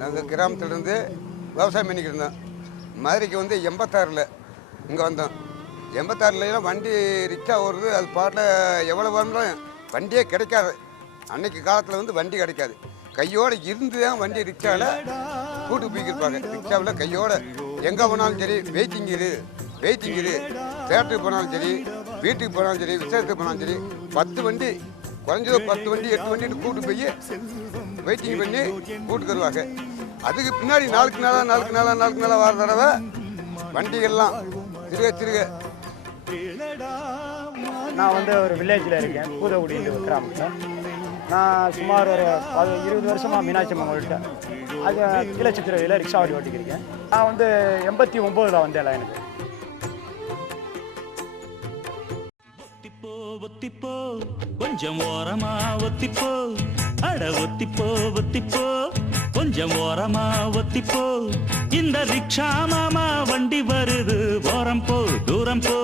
நாங்கள் கிராமத்திலேருந்து விவசாயம் பண்ணிக்கிட்டு இருந்தோம். மதுரைக்கு வந்து 86ல் இங்கே வந்தோம். 86லாம் வண்டி ரிக்ஷா ஓடுறது, அது பாட்டில் எவ்வளோ வந்தாலும் வண்டியே கிடைக்காது. அன்னைக்கு காலத்தில் வந்து வண்டி கிடைக்காது. கையோடு இருந்து தான் வண்டி ரிக்ஷாவில் கூட்டு போய்க்கிருப்பாங்க. ரிக்ஷாவில் கையோடு எங்கே போனாலும் சரி வெயிட்டிங் இரு தேட்டருக்கு போனாலும் சரி, வீட்டுக்கு போனாலும் சரி, விசேஷத்துக்கு போனாலும் சரி, 10 வண்டி குறைஞ்சது 10 வண்டி 8 வண்டின்னு கூட்டு போய் வெயிட்டிங் பண்ணி கூட்டு தருவாங்க. அதுக்கு பின்னாடி நாளுக்கு நாளாக வர தடவை வண்டிகள்லாம் சிறுக நான் வந்து ஒரு வில்லேஜில் இருக்கேன், பூதகுடின்ற ஒரு கிராமத்தில். நான் சுமார் ஒரு 20 வருஷமாக மீனாட்சி அம்மன் கோயில்கிட்ட அது கீழச்சித்திரையில் ரிக்ஷா வண்டி ஓட்டிக்கிருக்கேன். நான் வந்து 89ல் வந்தேன். எனக்கு ஒத்திப்போ கொஞ்சம் ஓரமா ஒத்திப்போ, அட ஒத்திப்போ கொஞ்சம் ஓரமா ஒத்திப்போ, இந்த ரிக்ஷா மாமா வண்டி வருது, ஓரம் போ தூரம் போ,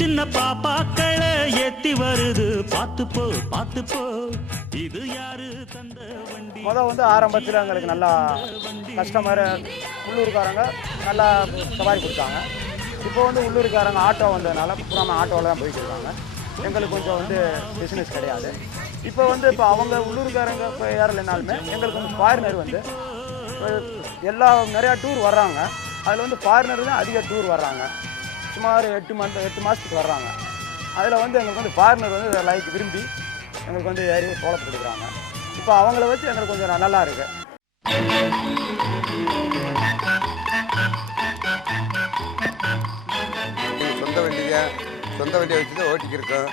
சின்ன பாப்பாக்களை ஏத்தி வருது, பார்த்துப்போ இது யாரு தந்த வண்டி. வந்து ஆரம்பத்தில் எங்களுக்கு நல்லா கஸ்டமர் உள்ளூர்காரங்க நல்லா சவாரி கொடுத்தாங்க. இப்போ வந்து உள்ளூர்காரங்க ஆட்டோ வந்ததுனால பூராம ஆட்டோவில் தான் போயிட்டு இருக்காங்க. எங்களுக்கு கொஞ்சம் வந்து பிஸ்னஸ் கிடையாது. இப்போ அவங்க உள்ளூர்காரங்க இப்போ ஏறலைனாலுமே எங்களுக்கு வந்து ஃபாரினர் வந்து நிறையா டூர் வர்றாங்க. அதில் வந்து ஃபாரினர் தான் அதிக டூர் வர்றாங்க. சுமார் 8 மாதத்துக்கு வர்றாங்க. அதில் வந்து எங்களுக்கு வந்து ஃபாரினர் வந்து லைக் விரும்பி எங்களுக்கு வந்து ஏறி ஃபாலோ கொடுக்குறாங்க. இப்போ அவங்கள வச்சு எங்களுக்கு கொஞ்சம் நல்லா இருக்குது. சொந்த வண்டியை வச்சு தான் ஓட்டிக்கிருக்கோம்.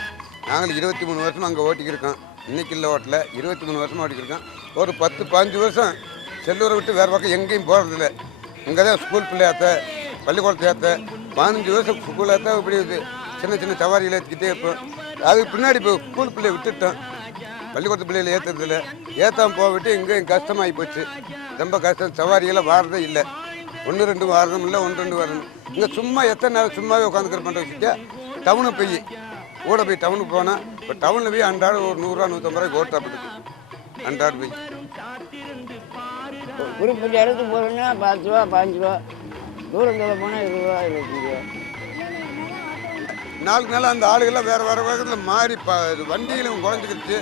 நாங்கள் 23 வருஷம் அங்கே ஓட்டிக்கிருக்கோம். இன்றைக்கி இல்லை ஓட்டல, 23 வருஷமாக ஓட்டிக்கிருக்கோம். ஒரு 10-15 வருஷம் செல்லூரை விட்டு வேறு பக்கம் எங்கேயும் போகிறதில்ல. இங்கே தான் ஸ்கூல் பிள்ளையாத்த, பள்ளிக்கூடத்தை ஏற்ற 15 வருஷம் ஸ்கூல் ஏற்ற இப்படி சின்ன சவாரிகளை ஏற்றிக்கிட்டே இருப்போம். அதுக்கு பின்னாடி இப்போ ஸ்கூல் பிள்ளையை விட்டுட்டோம். பள்ளிக்கூடத்து பிள்ளைகளை ஏற்றுறதில்ல. ஏற்றாமல் போவிட்டு இங்கே கஷ்டமாகி போச்சு. ரொம்ப கஷ்டம். சவாரிகளை வாரதே இல்லை. 1-2 வாரதும் இல்லை, 1-2 வாரம். இங்கே சும்மா எத்தனை நேரம் சும்மாவே உட்காந்துக்கிற பண்ணுற வச்சுட்டா டவுனுக்கு போய் டவுனுக்கு போனால் இப்போ டவுனில் போய் அன்றாட ஒரு 100 ரூபா 150 ரூபாய்க்கு ஓட்டாப்படுது. அன்றாட போய் குறிப்பிட்ட இடத்துக்கு போகிறோன்னா 10 ரூபா 15 ரூபா, தூரம் போனால் 20 ரூபா 25 ரூபா. நாளுக்கு நாள் அந்த ஆளுகள்லாம் வேறு வேகத்தில் மாறி வண்டிகளும் குறைஞ்சிக்கிடுச்சு.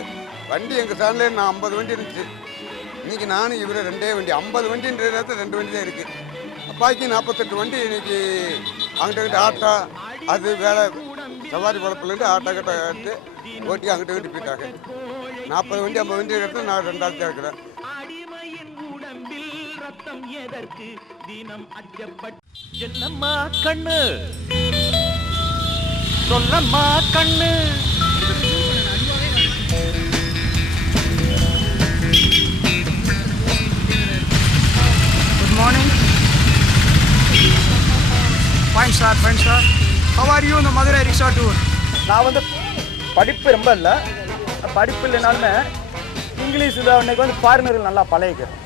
வண்டி எங்கள் சாலையில் நான் 50 வண்டி இருந்துச்சு. இன்றைக்கி நானும் இவரை 2 வண்டி, 50 வண்டின்ற நேரத்தில் 2 வண்டி தான் இருக்குது. அப்பாய்க்கு 48 வண்டி இன்றைக்கி அங்கிட்ட ஆட்டோ, அது வேலை சவாரி குழப்பிலேருந்து ஆட்டோ கட்ட எடுத்து ஓட்டி அங்கிட்ட போயிட்டாங்க. 40 வண்டி 50 வண்டி எடுத்து நான் 2 ஆள் தான் இருக்கிறேன். என்னம்மா கண்ணு சொல்லம்மா கண்ணு. Good morning. Fine sir. How are you in the Madurai rickshaw tour? நான் வந்து படிப்பு ரொம்ப இல்லை, படிப்பு இல்லைனாலுமே இங்கிலீஷில் அன்றைக்கி வந்து ஃபாரினர்கள் நல்லா பழகிக்கிறேன்.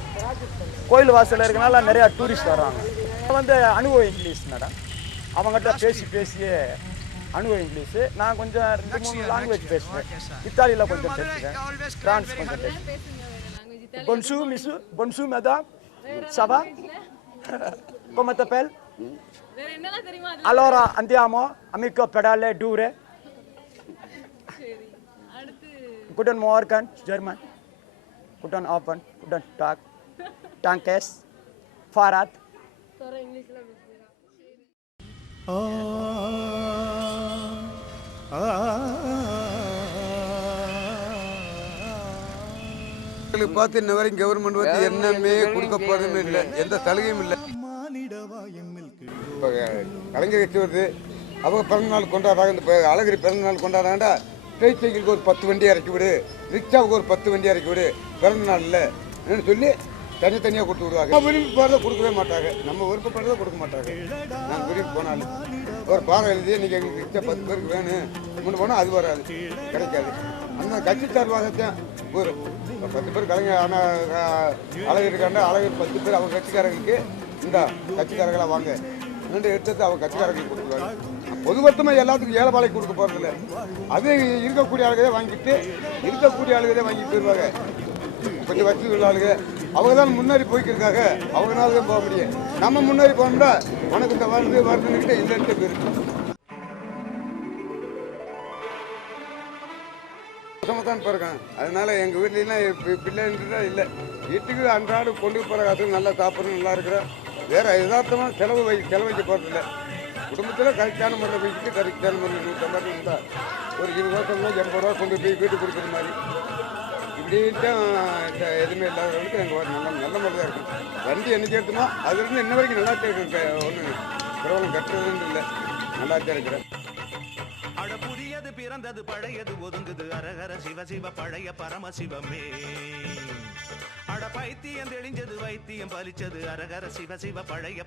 கோயில் வாசலில் இருக்கனால நிறையா டூரிஸ்ட் வர்றாங்க. வந்து அனுபவ இங்கிலீஷ் மேடம், அவங்ககிட்ட பேசியே அனுபவ இங்கிலீஷு. நான் கொஞ்சம் 2-3 லாங்குவேஜ் பேசுவேன். இத்தாலியில் கொஞ்சம் பேசுவேன், ஃப்ரான்ஸ் கொஞ்சம் பேசுவேன். பொன்சு மேடம் சபா come t'appelle? Allora andiamo, amico pedale dure. Guten Morgen, German. Guten Abend, guten Tag. Danke. Fahrrad. பார்த்து இன்ன வரைக்கும் கவர்மெண்ட் வந்து என்னமே கொடுக்க போறதுமே இல்லை, எந்த சலுகையும் இல்லை. மானிடவா எம்மில் இப்போ கலைஞர் கட்சி வருது, அவங்க பிறந்தநாள் கொண்டாடுறாங்க. இந்த அழகிரி பிறந்தநாள் கொண்டாடுறாங்கடா, ட்ரை சைக்கிளுக்கு ஒரு 10 வண்டி இறக்கி விடு, ரிக்ஷாவுக்கு ஒரு 10 வண்டி இறக்கி விடு, பிறந்தநாளில் சொல்லி தனித்தனியாக கொடுத்து விடுவாங்க. நம்ம விரும்பி போகிறத கொடுக்கவே மாட்டாங்க, நம்ம விருப்பப்படுறத கொடுக்க மாட்டாங்க. நாங்கள் விரும்பி போனாலும் ஒரு பாடம் எழுதி நீங்கள் எங்களுக்கு ரிக்ஷா 10 பேருக்கு வேணும் முன்னு போனால் அது வராது, கிடைக்காது. அந்த கட்சி சார்பாகத்தான் ஒரு 10 பேர் கலைஞர் ஆனால் அழகு இருக்காண்டா, அழகு 10 பேர் அவங்க கட்சிக்காரங்களுக்கு இந்த கட்சிக்காரங்களாக வாங்க எடுத்து அவங்க கட்சிக்காரங்களுக்கு கொடுக்குறாங்க. பொதுமொத்தமாக எல்லாத்துக்கும் ஏழைப்பாளைக்கு கொடுக்க போகிறதில்ல, அது இருக்கக்கூடிய ஆளுகதை வாங்கிட்டு இருக்கக்கூடிய ஆளுகதை வாங்கிட்டு போயிடுவாங்க. கொஞ்சம் வசதி உள்ள ஆளுங்க அவங்க தான் முன்னேறி போய்க்கிருக்காங்க, அவங்களால தான் போக முடியும். நம்ம முன்னேறி போனோம்னா உனக்கு இந்த வருதுன்னுக்கிட்ட இல்லைன்ட்டு போயிருக்கு. தான் பிறக்கேன், அதனால எங்கள் வீட்லாம் பிள்ளைன்றதா இல்லை. வீட்டுக்கு அன்றாடு கொண்டு போகிற காசு நல்லா சாப்பிட்றது நல்லா இருக்கிறோம். வேற யதார்த்தமாக செலவு வைக்க போகிறதில்ல. குடும்பத்தில் கரெக்டான முறையில் வச்சுட்டு கரெக்டான முறையில் 150 இருந்தால் ஒரு 20 வருஷம்னா 80 ரூபா கொண்டு போய் வீட்டுக்கு கொடுக்குற மாதிரி இப்படின்ட்டு எதுவுமே இல்லாதவங்களுக்கு எங்கள் நல்ல முறை தான் இருக்கும். வண்டி என்னைக்கு எடுத்தோமோ அதுலேருந்து இன்ன வரைக்கும் நல்லாத்தே இருக்கு. ஒன்றும் பிரபலம் கட்டுறதுன்னு இல்லை, நல்லாத்தே இருக்கிறேன். அட புதியது பிறந்தது பழையது ஒதுங்குது அரகர சிவ சிவ பழைய பரமசிவமே. அட பைத்தியம் தெளிஞ்சது வைத்தியம் பலிச்சது அரகர சிவ சிவ பழைய